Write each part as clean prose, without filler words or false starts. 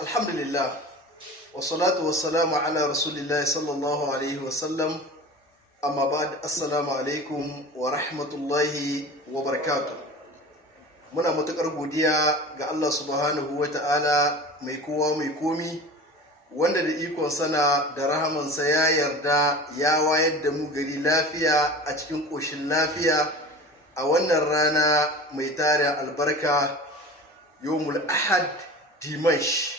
Alhamdulillah, wassalatu wassalamu ala rasulillahi sallallahu alaihi wasallam, amma ba'd. Assalamu alaikum wa rahmatullahi wa barakatuh. Muna matuƙar godiya ga Allah subhanahu wa ta'ala mai kowa mai komi, wanda da ikon sana da rahamansa ya yarda ya wayar da mu gari lafiya a cikin ƙoshin lafiya a wannan rana mai tarin albarka, yawmul ahad dimash,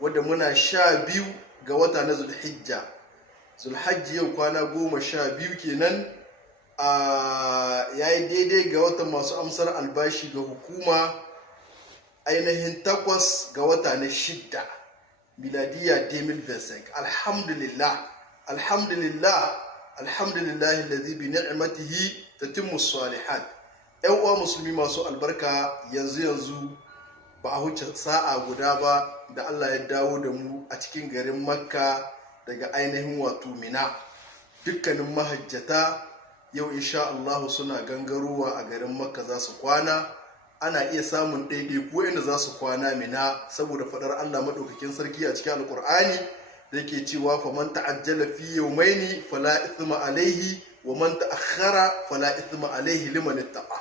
wadda muna 12 ga wata na zulhijja. Zulhajji yau kwana 12 kenan, ya yi daidai ga watan masu amsar albashi ga hukuma, ainihin 8 ga wata na 6 miladiya 2025. alhamdulillah alhamdulillahi alladhi bi ni'matihi tatimmu salihat. Yan uwa musulmi masu albarka, yanzu ba a huce sa'a guda ba da Allah ya dawo da mu a cikin garin Makka daga ainihin wato Mina. Dukkanin mahajjata yau insha Allah suna gangarowa a garin Makka za su kwana. Ana iya samun ɗaiɗaiku inda za su kwana Mina, saboda faɗar Allah maɗaukakin sarki a cikin Alƙur'ani da yake cewa faman ta'ajjala fi yawmaini fala ithma alaihi wa man ta'akhkhara fala ithma alaihi liman ittaqa.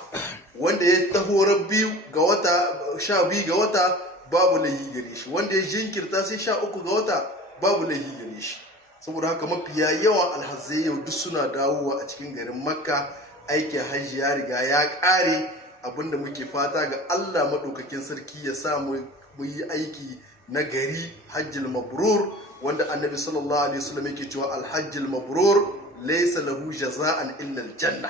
Wanda ya taho biyu ga wata 12 ga wata babu laihi gare shi, wanda ya jinkirta sai 13 ga wata babu laihi gare shi. Saboda haka mafiya yawan alhazai yau duk suna dawowa a cikin garin Makka. Aikin hajji ya riga ya ƙare. Abinda muke fata ga Allah maɗaukakin sarki ya sa mu yi aiki na gari, hajjil mabrur, wanda annabi sallallahu alaihi wasallam yake cewa alhajjil mabrur laysa lahu jaza'an illa aljanna.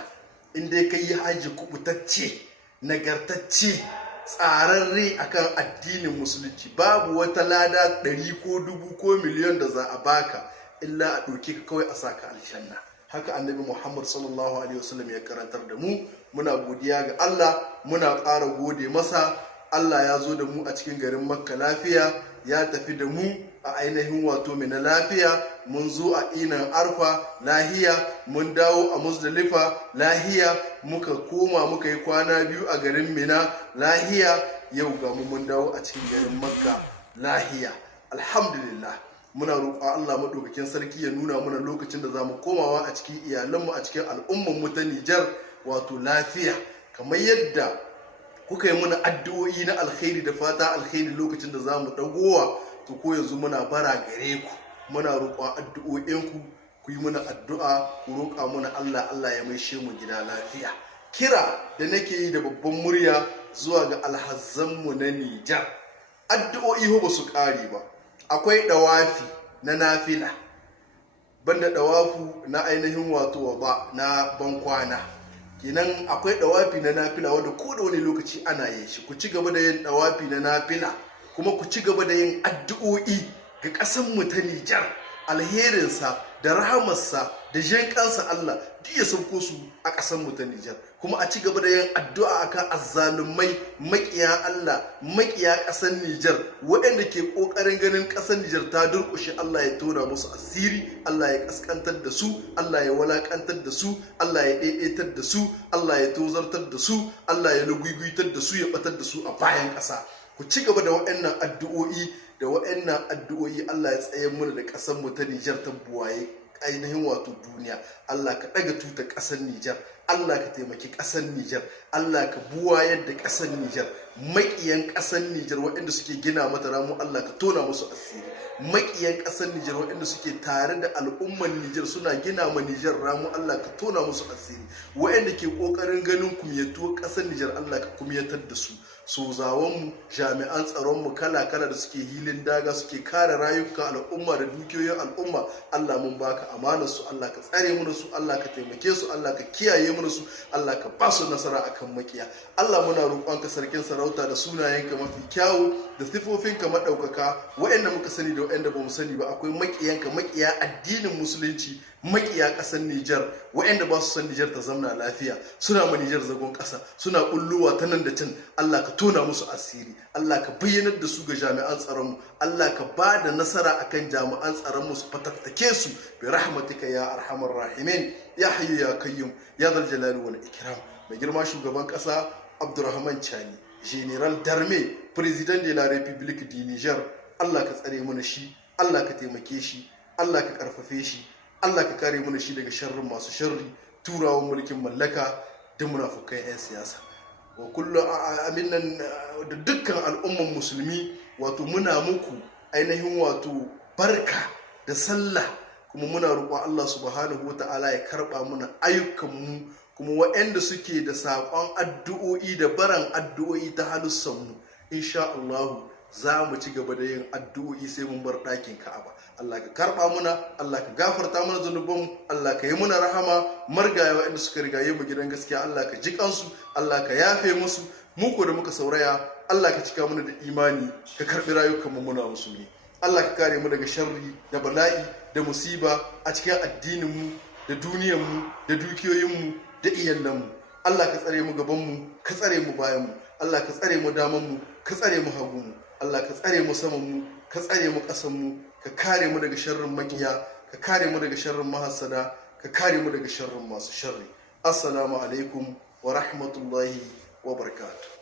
In dai kai haji kubutacce, nagartacce, tsararre akan addinin musulunci, babu wata lada 100 ko 1000 ko miliyon da za a baka illa a ɗauke ka kawai a saka aljanna. Haka annabi Muhammad sallallahu alaihi wasallam ya karantar da mu. Muna godiya ga Allah, muna ƙara gode masa. Allah ya zo da mu a cikin garin Makka lafiya, ya tafi da mu a ainihin wato Mina lafiya, mun zo a inan Arfa lahiya, mun dawo a Muzdalifa lahiya, muka koma muka yi kwana 2 a garin Mina lahiya, yau ga mun dawo a cikin garin Makka lahiya. Alhamdulillah, muna roƙo Allah maɗaukakin sarki ya nuna mana lokacin da za mu komawa a cikin iyalanmu, a cikin al'ummanmu ta Nijar wato lafiya, kamar yadda kuka yi mana addu'o'i na alkhairi da fata alkhairi lokacin da za mu ɗagowa. To ko yanzu muna bara gare ku, muna roƙon addu'o'inku, ku yi mana addu'a, ku roƙa mana Allah ya maishe mu gida lafiya. Kira da nake yi da babban murya zuwa ga alhazzanmu na Nijar, addu'o'i ba su ƙare ba. Akwai ɗawafi na nafila, banda ɗawafu na ainihin wato ba na bankwana. Kenan akwai ɗawafi na nafila wanda ko da wani lokaci ana yin shi. Ku ci gaba da yin ɗawafi na nafila, kuma ku ci gaba da yin addu'o'i ga ƙasanmu ta Nijar. Alherinsa da rahamarsa da jin kansa Allah duk ya sauko su a ƙasanmu ta Nijar. Kuma a ci gaba da yin addu'a akan azzalumai, maƙiya Allah, maƙiya ƙasar Nijar, waɗanda ke ƙoƙarin ganin ƙasar Nijar ta durƙushe. Allah ya tona musu asiri, Allah ya ƙasƙantar da su, Allah ya walaƙantar da su, Allah ya ɗaiɗaitar da su, Allah ya tozartar da su, Allah ya lugugwitar da su, ya ɓatar da su a bayan ƙasa. Ku ci gaba da waɗannan addu'o'i, Allah ya tsaye mana da ƙasarmu ta Nijar ta buwaye ainihin wato duniya. Allah ka ɗaga tutar ƙasar Nijar, Allah ka taimaki ƙasar Nijar, Allah ka buwayar da ƙasar Nijar. Maƙiyan ƙasar Nijar waɗanda suke gina mata ramu, Allah ka tona musu asiri. Maƙiyan ƙasar Nijar waɗanda suke tare da al'ummar Nijar suna gina ma Nijar ramu, Allah ka tona musu asiri. Waɗanda ke ƙoƙarin ganin kumiyatuwar ƙasar Nijar, Allah ka kumiyatar da su. Sozawanmu, jami'an tsaronmu kala-kala da suke hilin daga, suke kare rayukan al'umma da dukiyoyin al'umma, Allah mun baka amanar su, Allah ka tsare mana su, Allah ka taimake su, Allah ka kiyaye mana su, Allah ka ba su nasara akan makiya. Allah muna roƙonka sarkin sarauta da sunayenka mafi kyawu da sifofinka maɗaukaka, waɗanda muka sani da waɗanda ba mu sani ba. Akwai makiyanka, makiya addinin musulunci, makiya ƙasar Nijar, waɗanda ba su san Nijar ta zamna lafiya, suna ma Nijar zagon ƙasa, suna ƙulluwa ta nan da can. Allah ka tona musu asiri, Allah ka bayyanar da su ga jami'an tsaronmu, Allah ka ba da nasara akan jami'an tsaronmu su fatattake su bi rahmatika ya arhamar rahimin ya hayyu ya kayyum ya zal jalali wal ikram. Mai girma shugaban ƙasa Abdurrahman Chani, General Darme, President de la République du Niger, Allah ka tsare mana shi, Allah ka taimake shi, Allah ka karfafe shi, Allah ka kare mana shi daga sharrin masu sharri, turawan mulkin mallaka da munafukan 'yan siyasa. Wa kullu amin nan da dukkan al'umman musulmi, wato muna muku ainihin wato barka da sallah, kuma muna roƙon Allah subhanahu wa ta'ala ya karɓa muna ayyukanmu, kuma waɗanda suke da saƙon addu'o'i da baran addu'o'i ta halussanmu, insha Allah za mu ci gaba da yin addu'o'i sai mun bar ɗakin Ka'aba. Allah ka karɓa muna, Allah ka gafarta mana zunubanmu, Allah ka yi muna rahama, margaya waɗanda suka rigaye mu gidan gaskiya Allah ka ji kansu, Allah ka yafe musu, mu ko da muka sauraya Allah ka cika mana da imani, ka karɓi rayukanmu muna musulmi. Allah ka kare mu daga sharri da bala'i da musiba a cikin addininmu da duniyarmu da dukiyoyinmu da iyalanmu. Allah ka tsare mu gabanmu, ka tsare mu bayanmu, Allah ka tsare mu damanmu, ka tsare mu hagunmu, Allah ka tsare mu samanmu, ka tsare mu ƙasanmu, ka kare mu daga sharrin makiya, ka kare mu daga sharrin mahassada, ka kare mu daga sharrin masu sharri. Assalamu alaikum wa rahmatullahi wa barakatuh.